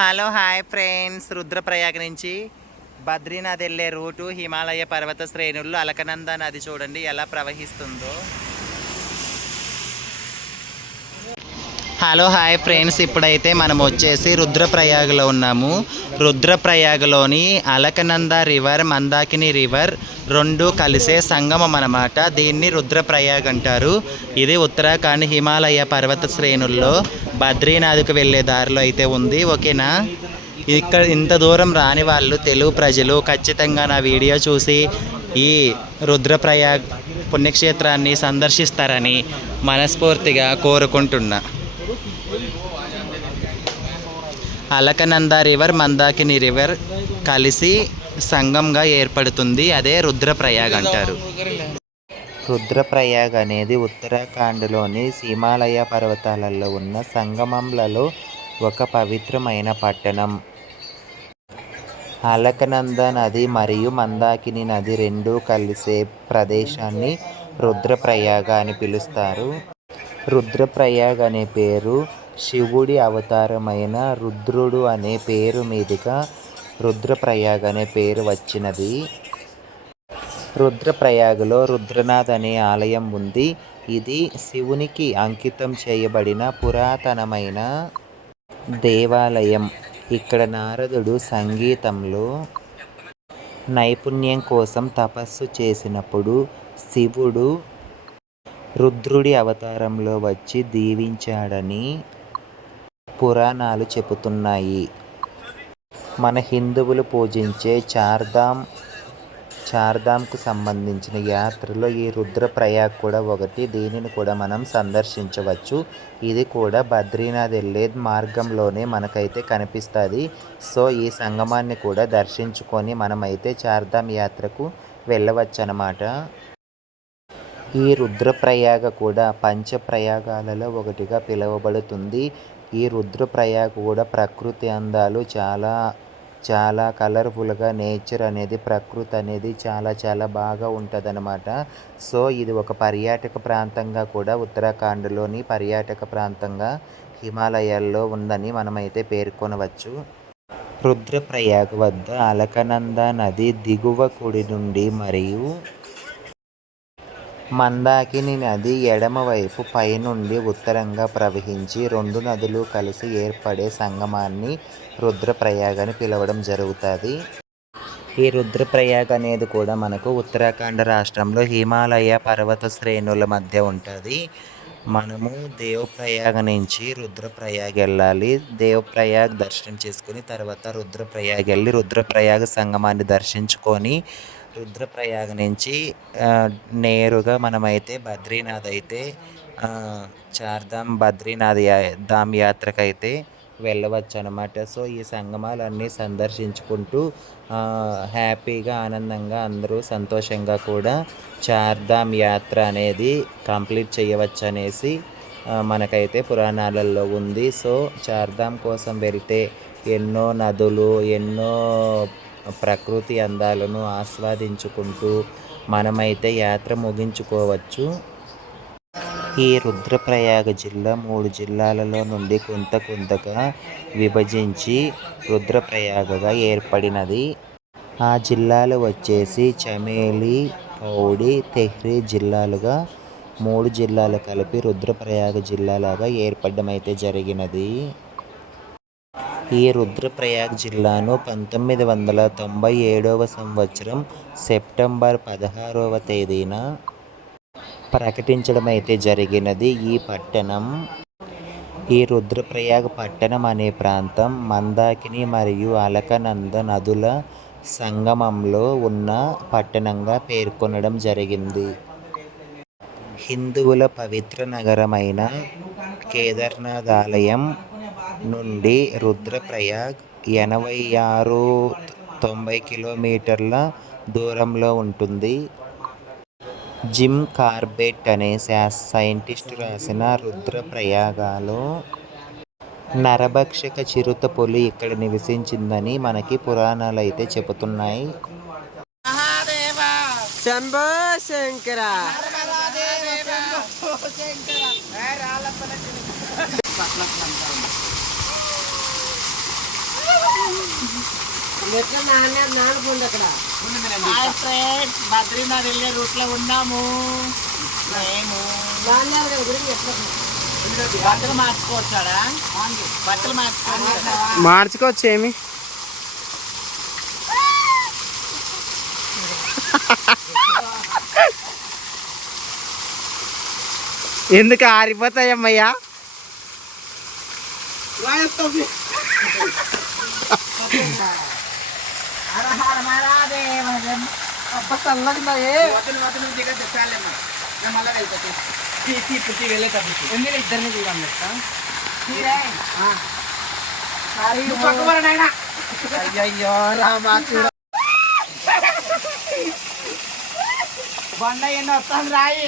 Hello hi friends, Rudraprayag నుంచి బద్రీనాథ్ వెళ్ళే route Himalaya పర్వత శ్రేణుల్లో అలకనంద నది చూడండి ఎలా ప్రవహిస్తుందో. హలో హాయ్ ఫ్రెండ్స్, ఇప్పుడైతే మనం వచ్చేసి రుద్రప్రయాగలో ఉన్నాము. రుద్రప్రయాగలోని అలకనంద రివర్, మందాకిని రివర్ రెండు కలిసే సంగమం అన్నమాట. దీన్ని రుద్రప్రయాగ్ అంటారు. ఇది ఉత్తరాఖండ్ హిమాలయ పర్వత శ్రేణుల్లో బద్రీనాథ్కు వెళ్ళే దారిలో అయితే ఉంది. ఓకేనా? ఇక్కడ ఇంత దూరం రాని వాళ్ళు తెలుగు ప్రజలు ఖచ్చితంగా నా వీడియో చూసి ఈ రుద్రప్రయాగ్ పుణ్యక్షేత్రాన్ని సందర్శిస్తారని మనస్ఫూర్తిగా కోరుకుంటున్నా. అలకనంద రివర్, మందాకిని రివర్ కలిసి సంగంగా ఏర్పడుతుంది. అదే రుద్రప్రయాగ్ అంటారు. రుద్రప్రయాగ్ అనేది ఉత్తరాఖండ్లోని హిమాలయ పర్వతాలలో ఉన్న సంగమంలలో ఒక పవిత్రమైన పట్టణం. అలకనంద నది మరియు మందాకిని నది రెండూ కలిసే ప్రదేశాన్ని రుద్రప్రయాగ అని పిలుస్తారు. రుద్రప్రయాగ్ అనే పేరు శివుడి అవతారమైన రుద్రుడు అనే పేరు మీదుగా రుద్రప్రయాగ్ అనే పేరు వచ్చినది. రుద్రప్రయాగలో రుద్రనాథ్ అనే ఆలయం ఉంది. ఇది శివునికి అంకితం చేయబడిన పురాతనమైన దేవాలయం. ఇక్కడ నారదుడు సంగీతంలో నైపుణ్యం కోసం తపస్సు చేసినప్పుడు శివుడు రుద్రుడి అవతారంలో వచ్చి దీవించాడని పురాణాలు చెబుతున్నాయి. మన హిందువులు పూజించే చార్ధామ్కు సంబంధించిన యాత్రలో ఈ రుద్రప్రయాగ్ కూడా ఒకటి. దీనిని కూడా మనం సందర్శించవచ్చు. ఇది కూడా బద్రీనాథ్ వెళ్ళే మార్గంలోనే మనకైతే కనిపిస్తుంది. సో ఈ సంగమాన్ని కూడా దర్శించుకొని మనమైతే చార్ధామ్ యాత్రకు వెళ్ళవచ్చు అన్నమాట. ఈ రుద్రప్రయాగ కూడా పంచప్రయాగాలలో ఒకటిగా పిలువబడుతుంది. ఈ రుద్రప్రయాగ కూడా ప్రకృతి అందాలు చాలా చాలా కలర్ఫుల్గా, నేచర్ అనేది, ప్రకృతి అనేది చాలా చాలా బాగా ఉంటుందన్నమాట. సో ఇది ఒక పర్యాటక ప్రాంతంగా కూడా ఉత్తరాఖండ్లోని పర్యాటక ప్రాంతంగా హిమాలయాల్లో ఉందని మనమైతే పేర్కొనవచ్చు. రుద్రప్రయాగ వద్ద అలకనంద నది దిగువ కుడి నుండి మరియు మందాకిని నది ఎడమవైపు పైనుండి ఉత్తరంగా ప్రవహించి రెండు నదులు కలిసి ఏర్పడే సంగమాన్ని రుద్రప్రయాగ్ అని పిలవడం జరుగుతుంది. ఈ రుద్రప్రయాగ్ అనేది కూడా మనకు ఉత్తరాఖండ్ రాష్ట్రంలో హిమాలయ పర్వత శ్రేణుల మధ్య ఉంటుంది. మనము దేవప్రయాగ నుంచి రుద్రప్రయాగ్ వెళ్ళాలి. దేవప్రయాగ్ దర్శనం చేసుకుని తర్వాత రుద్రప్రయాగ్ వెళ్ళి రుద్రప్రయాగ సంగమాన్ని దర్శించుకొని రుద్రప్రయాగ నుంచి నేరుగా మనమైతే బద్రీనాథ్ అయితే చార్ధామ్ బద్రీనాథ్ ధామ్ యాత్రకైతే వెళ్ళవచ్చు అన్నమాట. సో ఈ సంగమాలన్నీ సందర్శించుకుంటూ హ్యాపీగా, ఆనందంగా, అందరూ సంతోషంగా కూడా చార్ధామ్ యాత్ర అనేది కంప్లీట్ చేయవచ్చు అనేసి మనకైతే పురాణాలలో ఉంది. సో చార్ధామ్ కోసం వెళ్తే ఎన్నో నదులు, ఎన్నో ప్రకృతి అందాలను ఆస్వాదించుకుంటూ మనమైతే యాత్ర ముగించుకోవచ్చు. ఈ రుద్రప్రయాగ జిల్లా 3 జిల్లాలలో నుండి కొంతగా విభజించి రుద్రప్రయాగగా ఏర్పడినది. ఆ జిల్లాలు వచ్చేసి చమేలి, పౌడి, తెహ్రీ జిల్లాలుగా 3 జిల్లాలు కలిపి రుద్రప్రయాగ జిల్లాలాగా ఏర్పడడం అయితే జరిగినది. ఈ రుద్రప్రయాగ్ జిల్లాను 1997వ సంవత్సరం సెప్టెంబర్ 16వ తేదీన ప్రకటించడం అయితే జరిగినది. ఈ రుద్రప్రయాగ్ పట్టణం అనే ప్రాంతం మందాకిని మరియు అలకనంద నదుల సంగమంలో ఉన్న పట్టణంగా పేర్కొనడం జరిగింది. హిందువుల పవిత్ర నగరమైన కేదార్నాథ్ ఆలయం నుండి రుద్రప్రయాగ్ 86-90 కిలోమీటర్ల దూరంలో ఉంటుంది. జిమ్ కార్బెట్ అనే సైంటిస్ట్ రాసిన రుద్రప్రయాగలో నరభక్షక చిరుతపులి ఇక్కడ నివసించిందని మనకి పురాణాలు అయితే చెబుతున్నాయి. శంభో శంకర. హాయ్ ఫ్రెండ్స్, బద్రీనాథ్ వెళ్ళే రూట్లో ఉన్నాము మేము. బట్టలు మార్చుకోవచ్చాడా? బట్టలు మార్చుకోవచ్చు. ఏమి ఎందుకు ఆరిపోతాయమ్మయ్యా? ఇద్దరిని చూడండి. అయ్యయ్యో రామా, బండ ఎన్నో వస్తాను రాయి.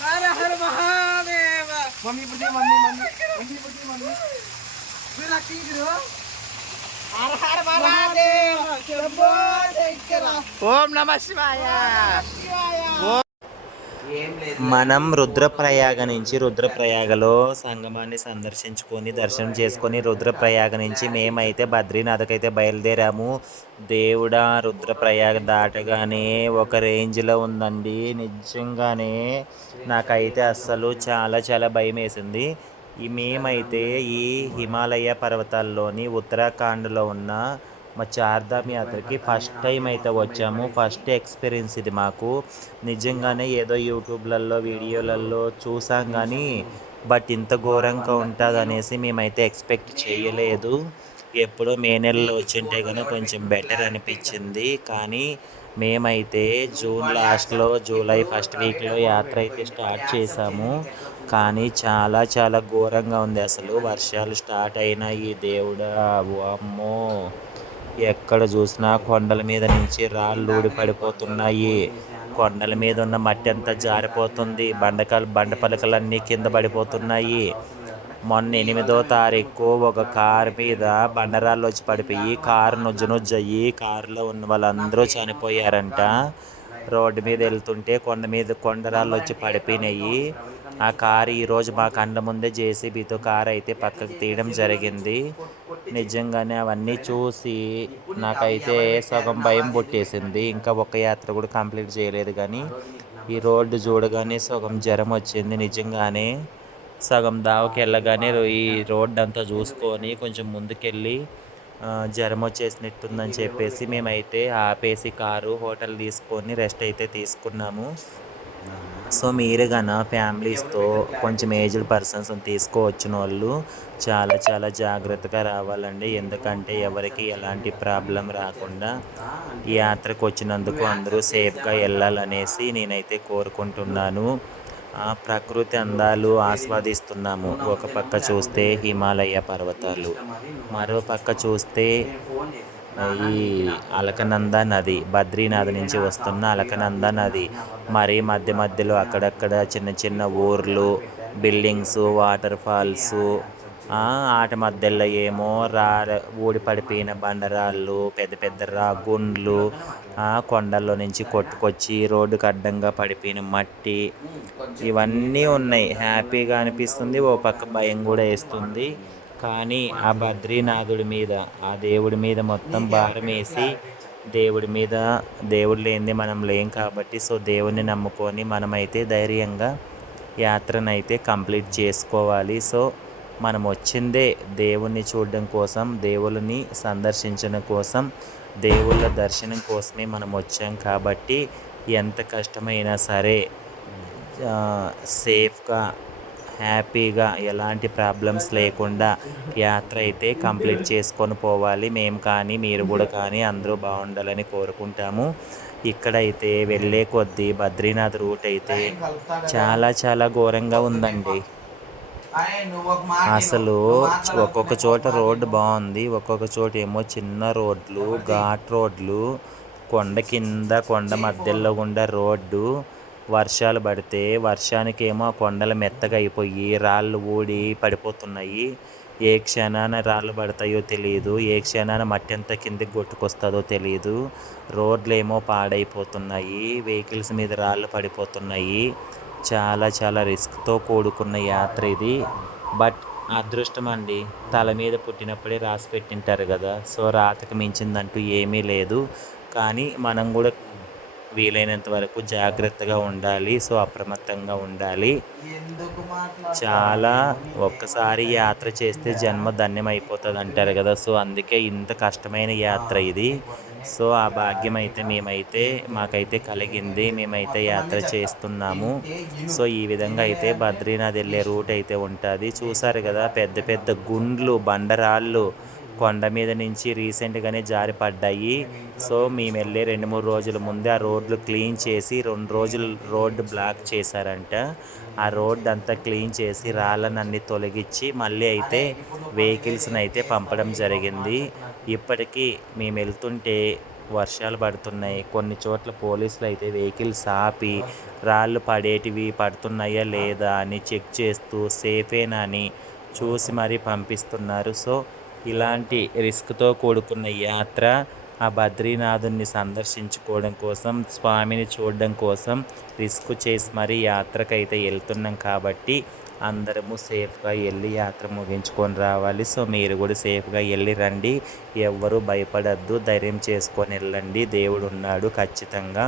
హర హర మహాదేవ. మమ్మీ పుట్టి మమ్మీ మమ్మీ మమ్మీ పుట్టి మమ్మీ హర హర మహాదేవ. ఓం నమ శివాయ. మనం రుద్రప్రయాగ నుంచి రుద్రప్రయాగలో సంగమాన్ని సందర్శించుకొని దర్శనం చేసుకొని రుద్రప్రయాగ నుంచి మేమైతే బద్రీనాథ్కి అయితే బయలుదేరాము. దేవుడా, రుద్రప్రయాగ దాటగానే ఒక రేంజ్లో ఉందండి. నిజంగానే నాకైతే అస్సలు చాలా చాలా భయం వేసింది. మేమైతే ఈ హిమాలయ పర్వతాల్లోని ఉత్తరాఖండ్లో ఉన్న మా చార్ధామ్ యాత్రకి ఫస్ట్ టైం అయితే వచ్చాము. ఫస్ట్ ఎక్స్పీరియన్స్ ఇది మాకు. నిజంగానే ఏదో యూట్యూబ్లలో వీడియోలలో చూసాం కానీ బట్ ఇంత ఘోరంగా ఉంటుంది అనేసి మేమైతే ఎక్స్పెక్ట్ చేయలేదు. ఎప్పుడో మే నెలలో వచ్చింటే కానీ కొంచెం బెటర్ అనిపించింది. కానీ మేమైతే జూన్ లాస్ట్లో జూలై ఫస్ట్ వీక్లో యాత్ర అయితే స్టార్ట్ చేసాము. కానీ చాలా చాలా ఘోరంగా ఉంది. అసలు వర్షాలు స్టార్ట్ అయినాయి. దేవుడా, అమ్మో, ఎక్కడ చూసినా కొండల మీద నుంచి రాళ్ళు ఊడి పడిపోతున్నాయి. కొండల మీద ఉన్న మట్టి అంతా జారిపోతుంది. బండ పలకలన్నీ కింద పడిపోతున్నాయి. మొన్న 8వ తారీఖు ఒక కారు మీద బండరాళ్ళు వచ్చి పడిపోయి కారు నుజ్జయ్యి కారులో ఉన్న వాళ్ళందరూ చనిపోయారంట. రోడ్డు మీద వెళ్తుంటే కొండరాళ్ళు వచ్చి పడిపోయినాయి. ఆ కారు ఈరోజు మా కళ్ళ ముందే జేసీబీతో కారు అయితే పక్కకు తీయడం జరిగింది. నిజంగానే అవన్నీ చూసి నాకైతే సగం భయం పుట్టేసింది. ఇంకా ఒక యాత్ర కూడా కంప్లీట్ చేయలేదు కానీ ఈ రోడ్డు చూడగానే సగం జ్వరం వచ్చింది. నిజంగానే సగం దావకి వెళ్ళగానే ఈ రోడ్డు అంతా చూసుకొని కొంచెం ముందుకెళ్ళి జ్వరం వచ్చేసినట్టుందని చెప్పేసి మేమైతే ఆపేసి కారు హోటల్ తీసుకొని రెస్ట్ అయితే తీసుకున్నాము. సో మీరు కన్నా ఫ్యామిలీస్తో కొంచెం ఏజ్డ్ పర్సన్స్ తీసుకువచ్చిన వాళ్ళు చాలా చాలా జాగ్రత్తగా రావాలండి. ఎందుకంటే ఎవరికి ఎలాంటి ప్రాబ్లం రాకుండా ఈ యాత్రకు వచ్చినందుకు అందరూ సేఫ్గా వెళ్ళాలనేసి నేనైతే కోరుకుంటున్నాను. ప్రకృతి అందాలు ఆస్వాదిస్తున్నాము. ఒక పక్క చూస్తే హిమాలయ పర్వతాలు, మరో పక్క చూస్తే ఈ అలకనంద నది, బద్రీనాథ్ నుంచి వస్తున్న అలకనంద నది. మరి మధ్యలో అక్కడక్కడ చిన్న చిన్న ఊర్లు, బిల్డింగ్స్, వాటర్ ఫాల్స్. ఆట మధ్యలో ఏమో ఊడి పడిపోయిన బండరాళ్ళు, పెద్ద పెద్ద గుండ్లు, కొండల్లో నుంచి కొట్టుకొచ్చి రోడ్డుకు అడ్డంగా పడిపోయిన మట్టి, ఇవన్నీ ఉన్నాయి. హ్యాపీగా అనిపిస్తుంది, ఓ పక్క భయం కూడా వేస్తుంది. కానీ ఆ బద్రీనాథుడి మీద, ఆ దేవుడి మీద మొత్తం భారం వేసి, దేవుడు లేనిది మనం లేం కాబట్టి సో దేవుడిని నమ్ముకొని మనమైతే ధైర్యంగా యాత్రనైతే కంప్లీట్ చేసుకోవాలి. సో మనం వచ్చిందే దేవుణ్ణి చూడడం కోసం, దేవుళ్ళని సందర్శించడం కోసం, దేవుళ్ళ దర్శనం కోసమే మనం వచ్చాం కాబట్టి ఎంత కష్టమైనా సరే సేఫ్గా, హ్యాపీగా, ఎలాంటి ప్రాబ్లమ్స్ లేకుండా యాత్ర అయితే కంప్లీట్ చేసుకొని పోవాలి. మేము కానీ మీరు కూడా కానీ అందరూ బాగుండాలని కోరుకుంటాము. ఇక్కడైతే వెళ్ళే కొద్దీ బద్రీనాథ్ రూట్ అయితే చాలా చాలా ఘోరంగా ఉందండి. అసలు ఒక్కొక్క చోట రోడ్డు బాగుంది, ఒక్కొక్క చోట ఏమో చిన్న రోడ్లు, ఘాట్ రోడ్లు, కొండ కింద కొండ మధ్యలో గుండా రోడ్డు. వర్షాలు పడితే వర్షానికేమో ఆ కొండలు మెత్తగా అయిపోయి రాళ్ళు ఊడి పడిపోతున్నాయి. ఏ క్షణాన రాళ్ళు పడతాయో తెలియదు, ఏ క్షణాన మట్టి అంతా కిందకి కొట్టుకొస్తుందో తెలియదు. రోడ్లు ఏమో పాడైపోతున్నాయి, వెహికల్స్ మీద రాళ్ళు పడిపోతున్నాయి. చాలా చాలా రిస్క్తో కూడుకున్న యాత్ర ఇది. బట్ అదృష్టం అండి, తల మీద పుట్టినప్పుడే రాసి పెట్టింటారు కదా. సో రాతకు మించిందంటూ ఏమీ లేదు. కానీ మనం కూడా వీలైనంత వరకు జాగ్రత్తగా ఉండాలి. సో అప్రమత్తంగా ఉండాలి. చాలా ఒక్కసారి యాత్ర చేస్తే జన్మ ధన్యం అయిపోతుంది అంటారు కదా. సో అందుకే ఇంత కష్టమైన యాత్ర ఇది. సో ఆ భాగ్యం అయితే మాకైతే కలిగింది. మేమైతే యాత్ర చేస్తున్నాము. సో ఈ విధంగా అయితే బద్రీనాథ్ వెళ్ళే రూట్ అయితే ఉంటుంది. చూసారు కదా, పెద్ద పెద్ద గుండ్లు, బండరాళ్ళు కొండ మీద నుంచి రీసెంట్గానే జారి పడ్డాయి. సో మేము వెళ్ళే 2-3 రోజుల ముందే ఆ రోడ్లు క్లీన్ చేసి 2 రోజులు రోడ్డు బ్లాక్ చేశారంట. ఆ రోడ్డు అంతా క్లీన్ చేసి రాళ్ళని అన్ని తొలగించి మళ్ళీ అయితే వెహికల్స్ని అయితే పంపడం జరిగింది. ఇప్పటికీ మేము వెళ్తుంటే వర్షాలు పడుతున్నాయి. కొన్ని చోట్ల పోలీసులు అయితే వెహికల్స్ ఆపి రాళ్ళు పడుతున్నాయా లేదా అని చెక్ చేస్తూ సేఫేనా అని చూసి మరీ పంపిస్తున్నారు. సో ఇలాంటి రిస్క్తో కూడుకున్న యాత్ర, ఆ బద్రీనాథుని సందర్శించుకోవడం కోసం, స్వామిని చూడడం కోసం రిస్క్ చేసి మరీ యాత్రకైతే వెళ్తున్నాం కాబట్టి అందరము సేఫ్గా వెళ్ళి యాత్ర ముగించుకొని రావాలి. సో మీరు కూడా సేఫ్గా వెళ్ళి రండి. ఎవ్వరూ భయపడద్దు, ధైర్యం చేసుకొని వెళ్ళండి. దేవుడు ఉన్నాడు. ఖచ్చితంగా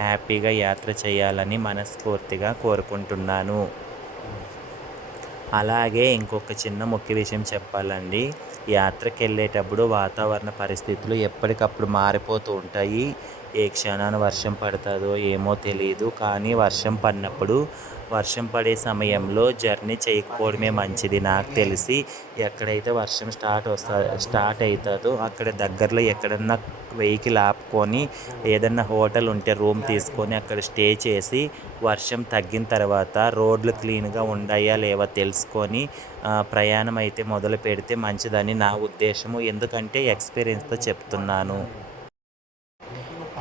హ్యాపీగా యాత్ర చేయాలని మనస్ఫూర్తిగా కోరుకుంటున్నాను. అలాగే ఇంకొక చిన్న ముఖ్య విషయం చెప్పాలండి. యాత్రకి వెళ్ళేటప్పుడు వాతావరణ పరిస్థితులు ఎప్పటికప్పుడు మారిపోతూ ఉంటాయి. ఏ క్షణాన వర్షం పడుతుందో ఏమో తెలియదు. కానీ వర్షం పడే సమయంలో జర్నీ చేయకపోవడమే మంచిది. నాకు తెలిసి ఎక్కడైతే వర్షం స్టార్ట్ అవుతుందో అక్కడ దగ్గరలో ఎక్కడన్నా వెహికల్ ఆపుకొని ఏదన్నా హోటల్ ఉంటే రూమ్ తీసుకొని అక్కడ స్టే చేసి వర్షం తగ్గిన తర్వాత రోడ్లు క్లీన్గా ఉన్నాయా లేవా తెలుసుకొని ప్రయాణం అయితే మొదలు పెడితే మంచిదని నా ఉద్దేశము. ఎందుకంటే ఎక్స్పీరియన్స్తో చెప్తున్నాను.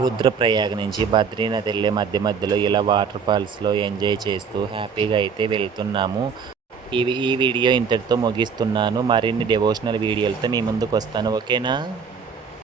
రుద్రప్రయాగ నుంచి బద్రీనాథ్ వెళ్ళే మధ్యలో ఇలా వాటర్ ఫాల్స్లో ఎంజాయ్ చేస్తూ హ్యాపీగా అయితే వెళ్తున్నాము. ఈ వీడియో ఇంతటితో ముగిస్తున్నాను. మరిన్ని డివోషనల్ వీడియోలతో మీ ముందుకు వస్తాను. ఓకేనా?